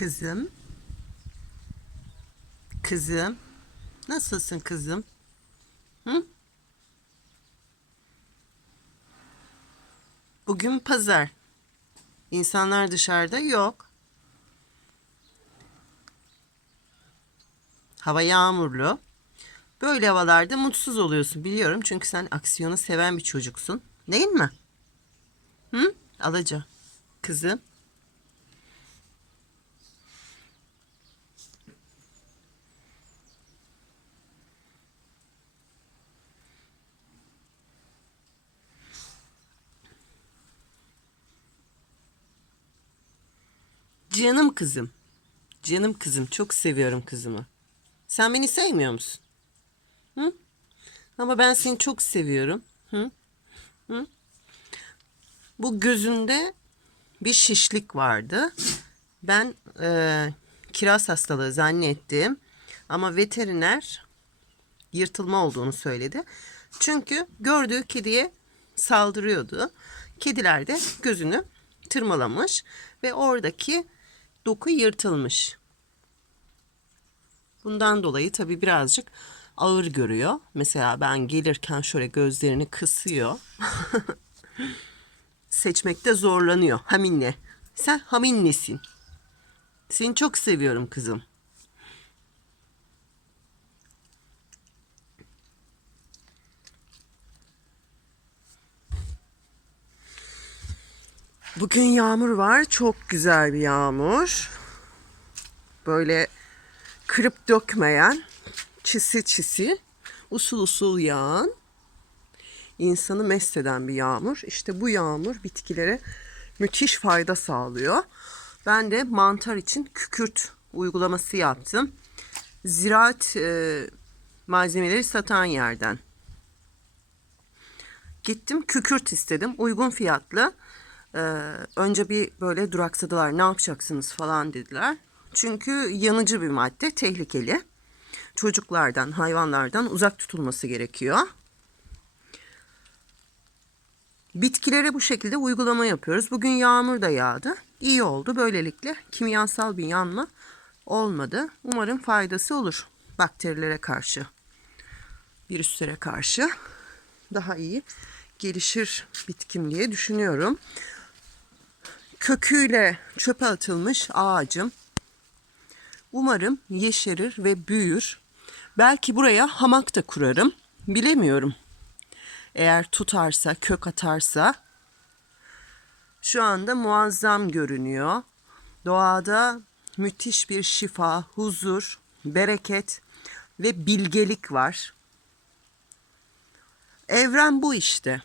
Kızım. Kızım. Nasılsın kızım? Hı? Bugün pazar. İnsanlar dışarıda yok. Hava yağmurlu. Böyle havalarda mutsuz oluyorsun biliyorum. Çünkü sen aksiyonu seven bir çocuksun. Değil mi? Hı? Alaca. Kızım. Canım kızım. Canım kızım. Çok seviyorum kızımı. Sen beni sevmiyor musun? Hı? Ama ben seni çok seviyorum. Hı? Hı? Bu gözünde bir şişlik vardı. Ben e, kiraz hastalığı zannettim. Ama veteriner yırtılma olduğunu söyledi. Çünkü gördüğü kediye saldırıyordu. Kediler de gözünü tırmalamış ve oradaki doku yırtılmış. Bundan dolayı tabii birazcık ağır görüyor. Mesela ben gelirken şöyle gözlerini kısıyor. Seçmekte zorlanıyor. Haminle. Sen haminlesin. Seni çok seviyorum kızım. Bugün yağmur var. Çok güzel bir yağmur. Böyle kırıp dökmeyen, çisi çisi, usul usul yağan, insanı mest eden bir yağmur. İşte bu yağmur bitkilere müthiş fayda sağlıyor. Ben de mantar için kükürt uygulaması yaptım. Ziraat e, malzemeleri satan yerden. Gittim kükürt istedim. Uygun fiyatlı. Ee, önce bir böyle duraksadılar ne yapacaksınız falan dediler. Çünkü yanıcı bir madde tehlikeli. Çocuklardan, hayvanlardan uzak tutulması gerekiyor. Bitkilere bu şekilde uygulama yapıyoruz. Bugün yağmur da yağdı. İyi oldu. Böylelikle kimyasal bir yanma olmadı. Umarım faydası olur bakterilere karşı, virüslere karşı daha iyi gelişir bitkim diye düşünüyorum. Köküyle çöpe atılmış ağacım. Umarım yeşerir ve büyür. Belki buraya hamak da kurarım. Bilemiyorum. Eğer tutarsa, kök atarsa. Şu anda muazzam görünüyor. Doğada müthiş bir şifa, huzur, bereket ve bilgelik var. Evren bu işte.